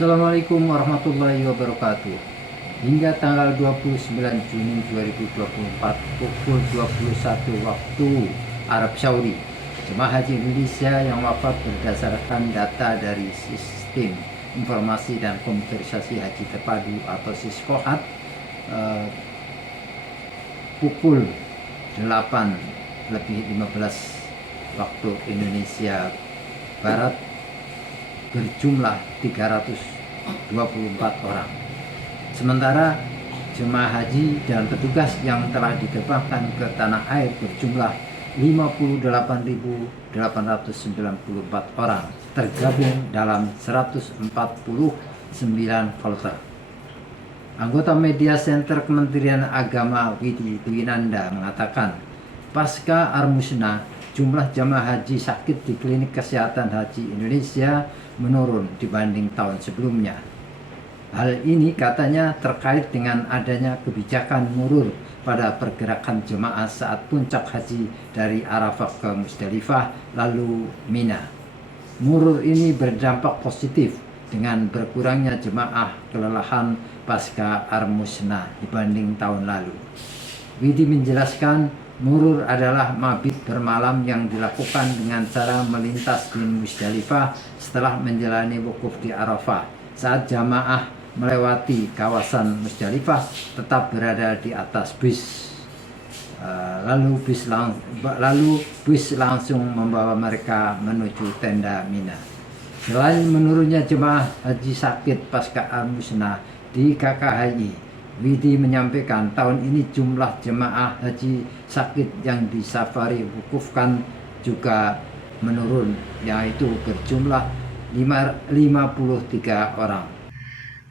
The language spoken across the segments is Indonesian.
Assalamualaikum warahmatullahi wabarakatuh. Hingga tanggal 29 Juni 2024 pukul 21 waktu Arab Saudi, jemaah haji Indonesia yang wafat berdasarkan data dari Sistem Informasi dan Komputerisasi Haji Terpadu atau SISKOHAT pukul 8:15 waktu Indonesia Barat berjumlah 324 orang. Sementara jemaah haji dan petugas yang telah diterbangkan ke tanah air berjumlah 58.894 orang, tergabung dalam 149 kloter. Anggota Media Center Kementerian Agama Widi Dwinanda mengatakan, pasca Armusna, jumlah jamaah haji sakit di Klinik Kesehatan Haji Indonesia menurun dibanding tahun sebelumnya. Hal ini katanya terkait dengan adanya kebijakan murur pada pergerakan jemaah saat puncak haji dari Arafah ke Musdalifah lalu Mina. Murur ini berdampak positif dengan berkurangnya jemaah kelelahan pasca Armusna dibanding tahun lalu. Widi menjelaskan, murur adalah mabit bermalam yang dilakukan dengan cara melintas di Musdalifah setelah menjalani wukuf di Arafah. Saat jamaah melewati kawasan Musdalifah tetap berada di atas bis. Lalu bis langsung membawa mereka menuju tenda Mina. Selain menurunnya jemaah haji sakit pasca Armusna di KKHI, Widi menyampaikan tahun ini jumlah jemaah haji sakit yang di safari wukufkan juga menurun, yaitu berjumlah 53 orang.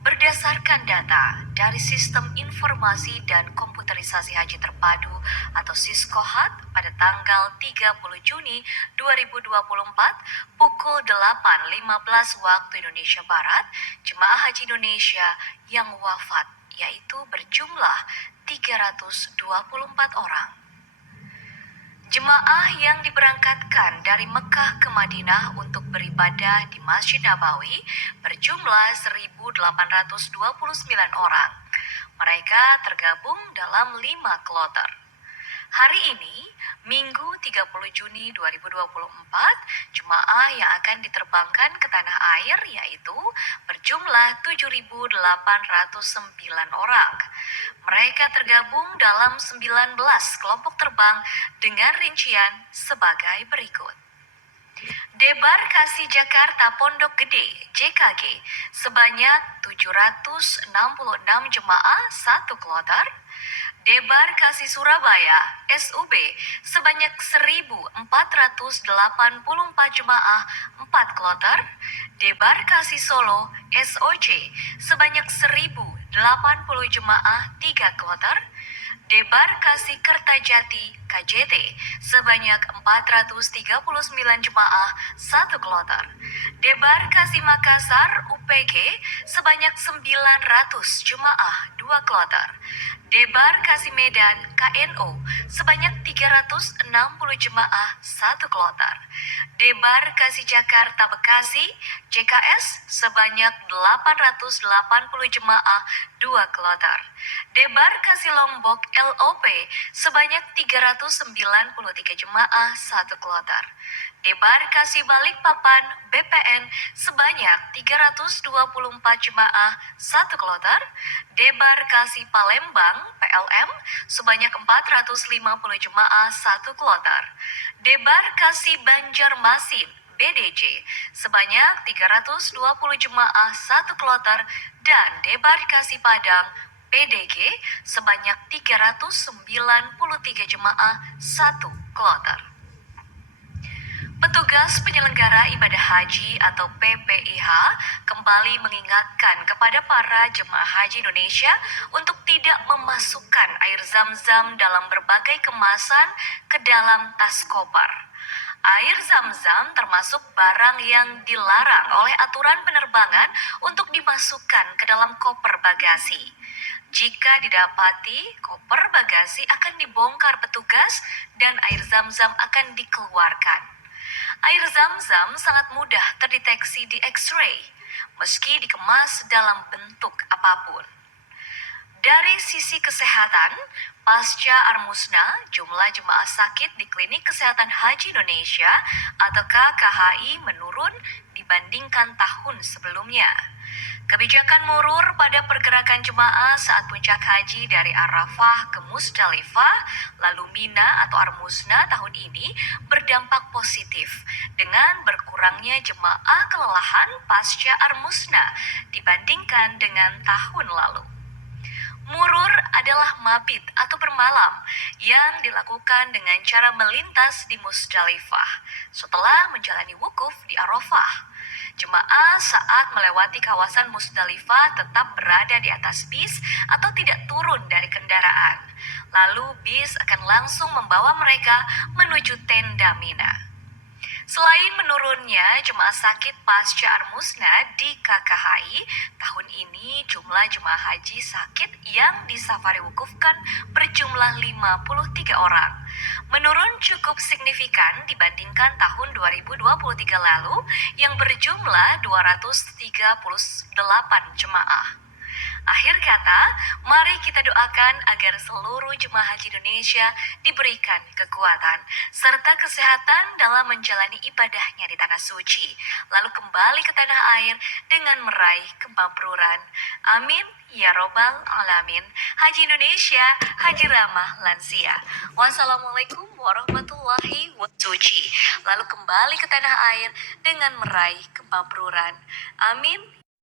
Berdasarkan data dari Sistem Informasi dan Komputerisasi Haji Terpadu atau SISKOHAT pada tanggal 30 Juni 2024 pukul 8:15 waktu Indonesia Barat, jemaah haji Indonesia yang wafat yaitu berjumlah 324 orang. Jemaah yang diberangkatkan dari Mekah ke Madinah untuk beribadah di Masjid Nabawi berjumlah 1.829 orang. Mereka tergabung dalam 5 kloter. Hari ini, Minggu 30 Juni 2024, jemaah yang akan diterbangkan ke tanah air yaitu berjumlah 7.809 orang. Mereka tergabung dalam 19 kelompok terbang dengan rincian sebagai berikut. Debarkasi Jakarta Pondok Gede JKG sebanyak 766 jemaah 1 kloter. Debarkasi Surabaya SUB sebanyak 1.484 jemaah 4 kloter. Debarkasi Solo SOC sebanyak 1.080 jemaah 3 kloter. Debarkasi Kertajati KJT sebanyak 439 jemaah 1 kloter. Debarkasi Makassar UPG sebanyak 900 jemaah 2 kloter. Debarkasi Medan KNO sebanyak 360 jemaah 1 kloter. Debarkasi Jakarta Bekasi JKS sebanyak 880 jemaah 2 kloter. Debarkasi Lombok LOP sebanyak 393 jemaah 1 kloter. Debarkasi Balikpapan BPN sebanyak 324 jemaah 1 kloter. Debarkasi Palembang PLM sebanyak 450 jemaah 1 kloter. Debarkasi Banjarmasin BDJ sebanyak 320 jemaah 1 kloter dan Debarkasi Padang PDG sebanyak 393 jemaah 1 kloter. Petugas penyelenggara ibadah haji atau PPIH kembali mengingatkan kepada para jemaah haji Indonesia untuk tidak memasukkan air zam-zam dalam berbagai kemasan ke dalam tas koper. Air zam-zam termasuk barang yang dilarang oleh aturan penerbangan untuk dimasukkan ke dalam koper bagasi. Jika didapati, koper bagasi akan dibongkar petugas dan air zam-zam akan dikeluarkan. Air zam-zam sangat mudah terdeteksi di X-ray. meski dikemas dalam bentuk apapun. Dari sisi kesehatan, pasca Armusna, jumlah jemaah sakit di Klinik Kesehatan Haji Indonesia atau KKHI menurun dibandingkan tahun sebelumnya. Kebijakan murur pada pergerakan jemaah saat puncak haji dari Arafah ke Musdalifah, lalu Mina atau Armusna tahun ini berdampak positif dengan berkurangnya jemaah kelelahan pasca Armusna dibandingkan dengan tahun lalu. Murur adalah mabit atau bermalam yang dilakukan dengan cara melintas di Musdalifah setelah menjalani wukuf di Arafah. Jemaah saat melewati kawasan Musdalifah tetap berada di atas bis atau tidak turun dari kendaraan. Lalu bis akan langsung membawa mereka menuju tenda Mina. Selain menurunnya jemaah sakit pasca Armusna di KKHI, tahun ini jumlah jemaah haji sakit yang disafari wukufkan berjumlah 53 orang. Menurun cukup signifikan dibandingkan tahun 2023 lalu yang berjumlah 238 jemaah. Akhir kata, mari kita doakan agar seluruh jemaah haji Indonesia diberikan kekuatan serta kesehatan dalam menjalani ibadahnya di tanah suci, lalu kembali ke tanah air dengan meraih kemabruran. Amin ya robbal alamin. Haji Indonesia, haji ramah lansia. Wassalamualaikum warahmatullahi wabarakatuh. Lalu kembali ke tanah air dengan meraih kemabruran. Amin